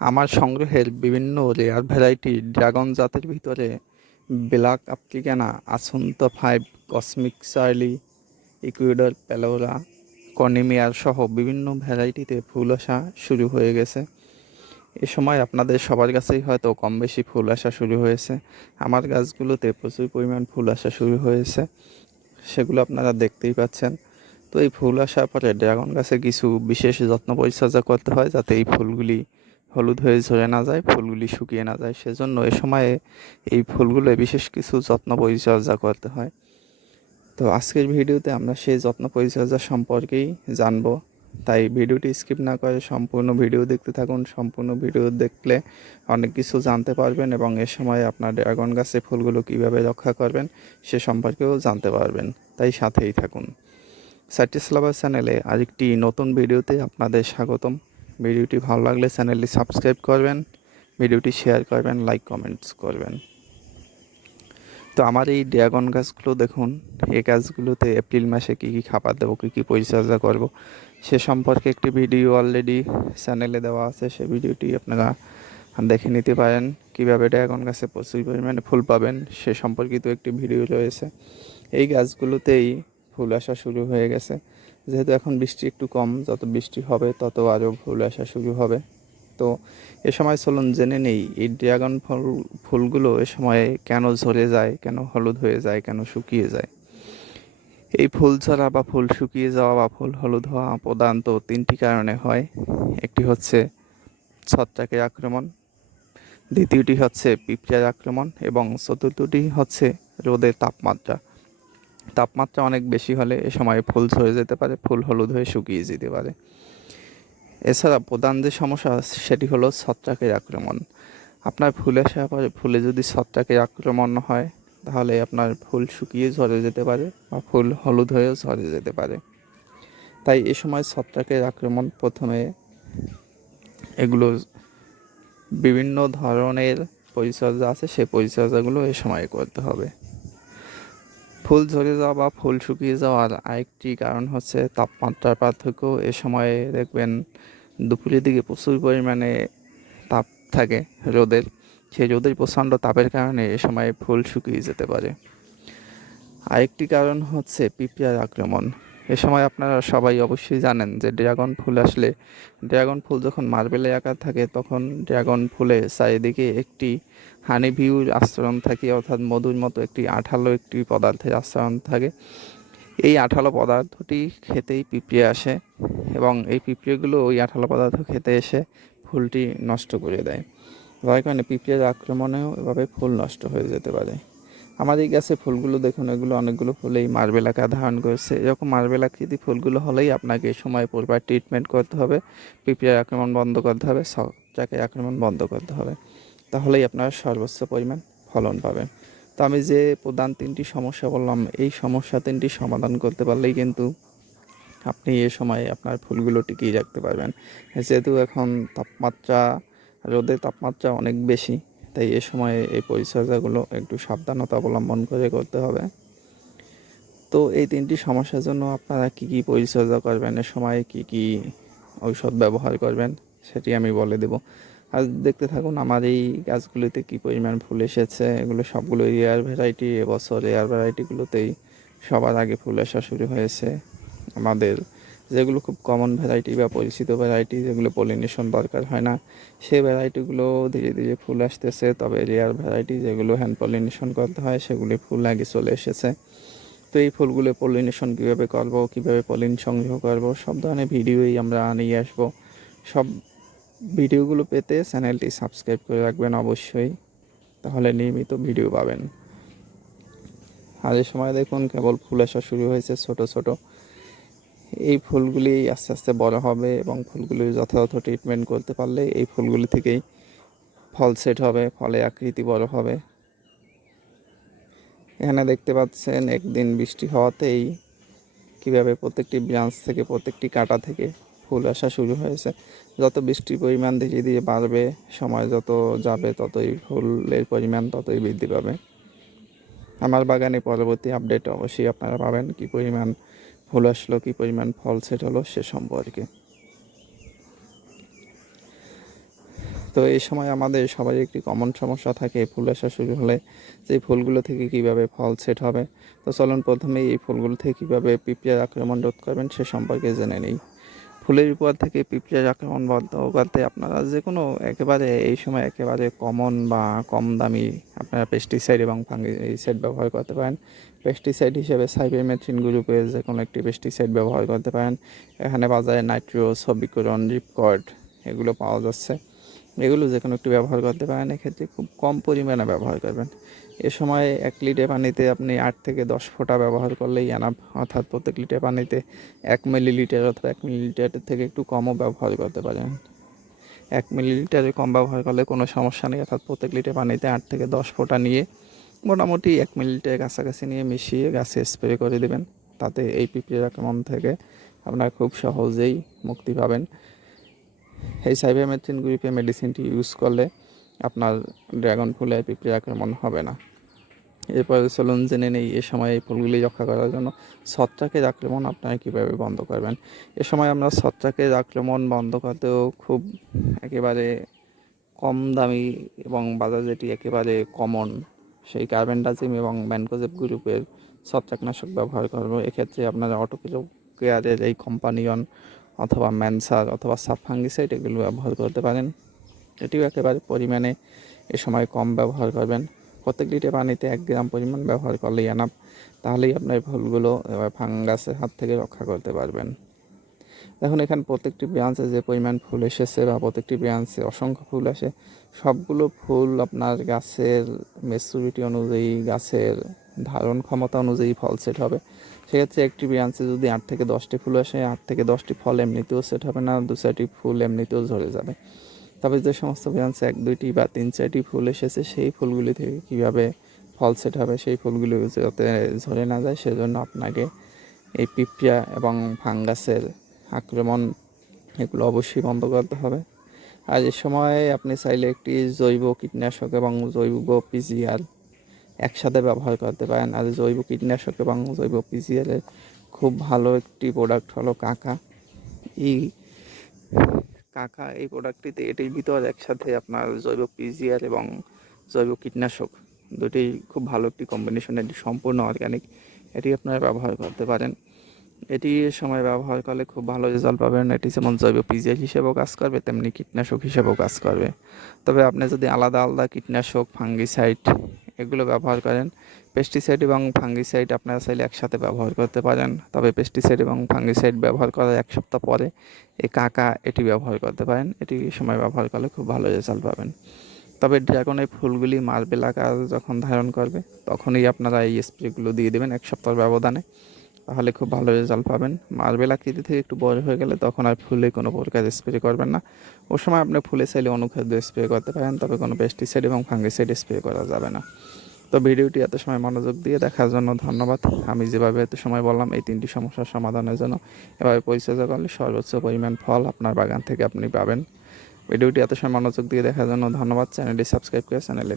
আমার সংগ্রহের বিভিন্ন রেয়ার ভ্যারাইটি ড্রাগন জাতের ভিতরে ব্ল্যাক আফ্রিকানা, আসন্ত five, cosmic Charlie, Ecuador Palora, কর্নিমিয়ার সহ বিভিন্ন ভ্যারাইটিতে ফুল আসা শুরু হয়ে গেছে। এ সময় আপনাদের সবার কাছেই হয়তো কম বেশি ফুল আসা শুরু হয়েছে। আমার গাছগুলোতে প্রচুর পরিমাণ ফুল আসা শুরু হয়েছে, সেগুলো আপনারা দেখতেই পাচ্ছেন। তো এই ফুল আসার পরে ড্রাগন গাছে কিছু বিশেষ যত্ন পরিচর্যা করতে হয়, যাতে এই ফুলগুলি হলুদ হয়ে ঝরে না যায়, ফুলগুলি শুকিয়ে না যায়। সেজন্য এ সময়ে এই ফুলগুলো বিশেষ কিছু যত্ন পরিচর্যা করতে হয়। তো আজকের ভিডিওতে আমরা সেই যত্ন পরিচর্যা সম্পর্কেই জানবো। তাই ভিডিওটি স্কিপ না করে সম্পূর্ণ ভিডিও দেখতে থাকুন। সম্পূর্ণ ভিডিও দেখলে অনেক কিছু জানতে পারবেন এবং এ সময় আপনার ড্রাগন গাছে ফুলগুলো কিভাবে রক্ষা করবেন সে সম্পর্কেও জানতে পারবেন। তাই সাথেই থাকুন। সাইট্রাস লাভার চ্যানেলে আরেকটি নতুন ভিডিওতে আপনাদের স্বাগতম। ভিডিওটি ভালো লাগলে চ্যানেলটি সাবস্ক্রাইব করবেন, ভিডিওটি শেয়ার করবেন, লাইক কমেন্টস করবেন। তো আমার এই ড্রাগন গাছগুলো দেখুন, এই গাছগুলোতে এপ্রিল মাসে কী কী খাবার দেবো, কী কী পরিচর্যা করব সে সম্পর্কে একটি ভিডিও অলরেডি চ্যানেলে দেওয়া আছে। সে ভিডিওটি আপনারা দেখে নিতে পারেন। কীভাবে ড্রাগন গাছে প্রচুর পরিমাণে ফুল পাবেন সে সম্পর্কিত একটি ভিডিও রয়েছে। এই গাছগুলোতেই ফুল আসা শুরু হয়ে গেছে। যেহেতু এখন বৃষ্টি একটু কম, যত বৃষ্টি হবে তত আরও ফুল আসা শুরু হবে। তো এ সময় চলুন জেনে নেই এই ড্রাগন ফুলগুলো এ সময়ে কেন ঝরে যায়, কেন হলুদ হয়ে যায়, কেন শুকিয়ে যায়। এই ফুল ঝরা বা ফুল শুকিয়ে যাওয়া বা ফুল হলুদ হওয়া প্রধানত তিনটি কারণে হয়। একটি হচ্ছে ছত্রাকের আক্রমণ, দ্বিতীয়টি হচ্ছে পিঁপড়ার আক্রমণ এবং চতুর্থটি হচ্ছে রোদের তাপমাত্রা। তাপমাত্রা অনেক বেশি হলে এ সময় ফুল ঝরে যেতে পারে, ফুল হলুদ হয়ে শুকিয়ে যেতে পারে। এছাড়া প্রধান যে সমস্যা সেটি হলো ছত্রাকের আক্রমণ। আপনার ফুলে ফুলে যদি ছত্রাকের আক্রমণ হয় তাহলে আপনার ফুল শুকিয়ে ঝরে যেতে পারে বা ফুল হলুদ হয়েও ঝরে যেতে পারে। তাই এ সময় ছত্রাকের আক্রমণ প্রথমে এগুলো বিভিন্ন ধরনের পরিচর্যা আছে, সেই পরিচর্যাগুলো এ সময় করতে হবে। ফুল ঝরে যাওয়া বা ফুল শুকিয়ে যাওয়ার আরেকটি কারণ হচ্ছে তাপমাত্রার পার্থক্য। এ সময়ে দেখবেন দুপুরের দিকে প্রচুর পরিমাণে তাপ থাকে রোদের। সেই রোদের প্রচণ্ড তাপের কারণে এ সময় ফুল শুকিয়ে যেতে পারে। আরেকটি কারণ হচ্ছে পিঁপড়ার আক্রমণ। এ সময় আপনারা সবাই অবশ্যই জানেন যে ড্রাগন ফুল আসলে, ড্রাগন ফুল যখন মার্বেলের আকার থাকে তখন ড্রাগন ফুলে চারিদিকে একটি হানি ভিউর আস্তরণ থাকে, অর্থাৎ মধুর মতো একটি আঠালো একটি পদার্থের আস্তরণ থাকে। এই আঠালো পদার্থটি খেতেই পিঁপড়ে আসে এবং এই পিঁপড়েগুলো ওই আঠালো পদার্থ খেতে এসে ফুলটি নষ্ট করে দেয়। যার কারণে পিঁপড়ের আক্রমণেও এভাবে ফুল নষ্ট হয়ে যেতে পারে। আমার এই গাছে ফুলগুলো দেখুন, এগুলো অনেকগুলো ফুলেই মার্বেল আকার ধারণ করেছে। এরকম মার্বেল আকৃতি ফুলগুলো হলেই আপনাকে সময় পূর্বে ট্রিটমেন্ট করতে হবে, পিঁপড়ের আক্রমণ বন্ধ করতে হবে, ছত্রাকের আক্রমণ বন্ধ করতে হবে। তাহলেই আপনারা সর্বোচ্চ পরিমাণ ফলন পাবেন। তো আমি যে প্রধান তিনটি সমস্যা বললাম, এই সমস্যা তিনটি সমাধান করতে পারলেই কিন্তু আপনি এ সময় আপনার ফুলগুলো টিকিয়ে রাখতে পারবেন। যেহেতু এখন রোদের তাপমাত্রা অনেক বেশি, তাই এ সময়ে এই পরিচর্যাগুলো একটু সাবধানতা অবলম্বন করে করতে হবে। তো এই তিনটি সমস্যার জন্য আপনারা কী কী পরিচর্যা করবেন, এ সময় কী কী ঔষধ ব্যবহার করবেন সেটি আমি বলে দেব। আর দেখতে থাকুন আমার এই গাছগুলিতে কী পরিমাণ ফুল এসেছে। এগুলো সবগুলো রেয়ার ভ্যারাইটি। এবছর রেয়ার ভ্যারাইটিগুলোতেই সবার আগে ফুল আসা শুরু হয়েছে। আমাদের যেগুলো খুব কমন ভ্যারাইটি বা পরিচিত ভ্যারাইটি, যেগুলো পলিনেশন দরকার হয় না, সেই ভ্যারাইটিগুলো ধীরে ধীরে ফুল আসতেছে। তবে রেয়ার ভ্যারাইটি যেগুলো হ্যান্ড পলিনেশন করতে হয় সেগুলি ফুল আগে চলে এসেছে। তো এই ফুলগুলো পলিনেশন কীভাবে করবো, কীভাবে পলিন সংগ্রহ করবো, সব ধরনের ভিডিওই আমরা নিয়ে আসবো। সব ভিডিওগুলো পেতে চ্যানেলটি সাবস্ক্রাইব করে রাখবেন অবশ্যই, তাহলে নিয়মিত ভিডিও পাবেন। আর এই সময় দেখুন কেবল ফুল আসা শুরু হয়েছে ছোট ছোট। এই ফুলগুলি আস্তে আস্তে বড় হবে এবং ফুলগুলির যথাযথ ট্রিটমেন্ট করতে পারলে এই ফুলগুলি থেকেই ফল সেট হবে, ফলে আকৃতি বড় হবে। এখানে দেখতে পাচ্ছেন একদিন বৃষ্টি হওয়াতেই কীভাবে প্রত্যেকটি ব্রাঞ্চ থেকে, প্রত্যেকটি কাঁটা থেকে ফুল আসা শুরু হয়েছে। যত বৃষ্টির পরিমাণ ধীরে ধীরে বাড়বে, সময় যত যাবে ততই ফুলের পরিমাণ ততই বৃদ্ধি পাবে। আমার বাগানে পরবর্তী আপডেট অবশ্যই আপনারা পাবেন, কী পরিমাণ ফুল আসলো, কী পরিমাণ ফল সেট হলো সে সম্পর্কে। তো এই সময় আমাদের সবারই একটি কমন সমস্যা থাকে ফুল আসা শুরু হলে, যে এই ফুলগুলো থেকে কীভাবে ফল সেট হবে। তো চলুন প্রথমেই এই ফুলগুলো থেকে কীভাবে পিঁপড়ার আক্রমণ রোধ করবেন সে সম্পর্কে জেনে নিই। ফুলের উপর থেকে পিঁপড়ার আক্রমণ বন্ধ করতে আপনারা যে কোনো একেবারে এই সময় একেবারে কমন বা কম দামি আপনারা পেস্টিসাইড এবং ফাঙ্গিসাইড ব্যবহার করতে পারেন। পেস্টিসাইড হিসেবে সাইবারমেথ্রিন গ্রুপের যে কোনো একটি পেস্টিসাইড ব্যবহার করতে পারেন। এখানে বাজারে নাইট্রোস, হবিকুরন, রিপকর্ড এগুলো পাওয়া যাচ্ছে। এগুলো যে কোনো একটি ব্যবহার করতে পারেন। এক্ষেত্রে খুব কম পরিমাণে ব্যবহার করবেন। এ সময় 1 লিটার পানিতে আপনি 8 থেকে 10 ফোঁটা ব্যবহার করলেই এনাফ। অর্থাৎ প্রত্যেক লিটার পানিতে 1 মিলিলিটার অথবা 1 মিলিলিটারের থেকে একটু কমও ব্যবহার করতে পারেন। 1 মিলিলিটারে কম ব্যবহার করলে কোনো সমস্যা নেই। অর্থাৎ প্রত্যেক লিটার পানিতে 8 থেকে 10 ফোঁটা নিয়ে মোটামুটি 1 মিলিলিটারের কাছাকাছি নিয়ে মিশিয়ে গাছে স্প্রে করে দেবেন। তাতে এই পিঁপড়ের আক্রমণ থেকে আপনারা খুব সহজেই মুক্তি পাবেন। এই সাইবারমেথ্রিন গ্রুপের মেডিসিনটি ইউজ করলে আপনার ড্রাগন ফুলে পিঁপড়ে আক্রমণ হবে না। এরপরে চলুন জেনে নেই এ সময় এই ফুলগুলি রক্ষা করার জন্য ছত্রাকের আক্রমণ আপনারা কীভাবে বন্ধ করবেন। এ সময় আমরা ছত্রাকের আক্রমণ বন্ধ করতেও খুব একেবারে কম দামি এবং বাজার যেটি একেবারে কমন সেই কার্বেন্ডাজিম এবং ম্যানকোজেব গ্রুপের ছত্রাকনাশক ব্যবহার করব। এক্ষেত্রে আপনারা অটোকেয়ারের এই কম্পানিয়ন অথবা ম্যানসার অথবা সাবফাঙ্গিসাইড এগুলো ব্যবহার করতে পারেন। এটিও একেবারে পরিমাণে এ সময় কম ব্যবহার করবেন। প্রত্যেক লিটার পানিতে 1 গ্রাম পরিমাণ ব্যবহার করলেই এনাফ। তাহলেই আপনার ফুলগুলো ফাঙ্গাসের হাত থেকে রক্ষা করতে পারবেন। এখন এখানে প্রত্যেকটি ব্রাঞ্চে যে পরিমাণ ফুল এসেছে বা প্রত্যেকটি ব্রাঞ্চে অসংখ্য ফুল আসে, সবগুলো ফুল আপনার গাছের ম্যাচুরিটি অনুযায়ী, গাছের ধারণ ক্ষমতা অনুযায়ী ফল সেট হবে। সেক্ষেত্রে একটি ব্রাঞ্চে যদি 8 থেকে 10টি ফুল আসে, 8 থেকে 10টি ফল এমনিতেও সেট হবে না, 2-4টি ফুল এমনিতেও ঝরে যাবে। তবে যে সমস্ত ব্রাঞ্চে 1-2টি বা 3-4টি ফুল এসেছে, সেই ফুলগুলি থেকে কীভাবে ফল সেট হবে, সেই ফুলগুলি যাতে ঝরে না যায় সেজন্য আপনাকে এই পিঁপড়া এবং ফাঙ্গাসের আক্রমণ এগুলো অবশ্যই বন্ধ করতে হবে। আর এ সময় আপনি চাইলে একটি জৈব কীটনাশক এবং জৈব পিজিআর একসাথে ব্যবহার করতে পারেন। আর জৈব কীটনাশক এবং জৈব পিজিআরের খুব ভালো একটি প্রোডাক্ট হলো কাকা। এই প্রোডাক্টটিতে এটির ভিতর একসাথে আপনার জৈব পিজিআর এবং জৈব কীটনাশক দুটি খুব ভালো একটি কম্বিনেশন। এটি সম্পূর্ণ অর্গ্যানিক। এটি আপনারা ব্যবহার করতে পারেন। এটি সময় ব্যবহার করলে খুব ভালো রেজাল্ট পাবেন। এটি যেমন জৈব পিজিআর হিসেবেও কাজ করবে, তেমনি কীটনাশক হিসেবেও কাজ করবে। তবে আপনি যদি আলাদা আলাদা কীটনাশক, ফাঙ্গিসাইড এগুলো ব্যবহার করেন, পেস্টিসাইড এবং ফাঙ্গিসাইড আপনারা চাইলে একসাথে ব্যবহার করতে পারেন। তবে পেস্টিসাইড এবং ফাঙ্গিসাইড ব্যবহার করার 1 সপ্তাহ পরে এই কাকা এটি ব্যবহার করতে পারেন। এটি সময় ব্যবহার করলে খুব ভালো রেজাল্ট পাবেন। তবে ড্রাগনের ফুলগুলি মার্বেল আকার যখন ধারণ করবে তখনই আপনারা এই স্প্রেগুলো দিয়ে দেবেন 1 সপ্তাহের ব্যবধানে। তাহলে খুব ভালো রেজাল্ট পাবেন। মার্বেল আকৃতি থেকে একটু বড় হয়ে গেলে তখন আর ফুলে কোনো প্রকার স্প্রে করবেন না। ওই সময় আপনি ফুলে চাইলে অনুখাদ্য স্প্রে করতে পারেন, তবে কোনো পেস্টিসাইড এবং ফাঙ্গিসাইড স্প্রে করা যাবে না। তো ভিডিওটি এত সময় মনোযোগ দিয়ে দেখার জন্য ধন্যবাদ। আমি যেভাবে এত সময় বললাম এই 3টি সমস্যার সমাধানের জন্য এভাবে পরিচর্যা করলে সর্বোচ্চ পরিমাণ ফল আপনার বাগান থেকে আপনি পাবেন। ভিডিওটি এত সময় মনোযোগ দিয়ে দেখার জন্য ধন্যবাদ। চ্যানেলটি সাবস্ক্রাইব করে চ্যানেলে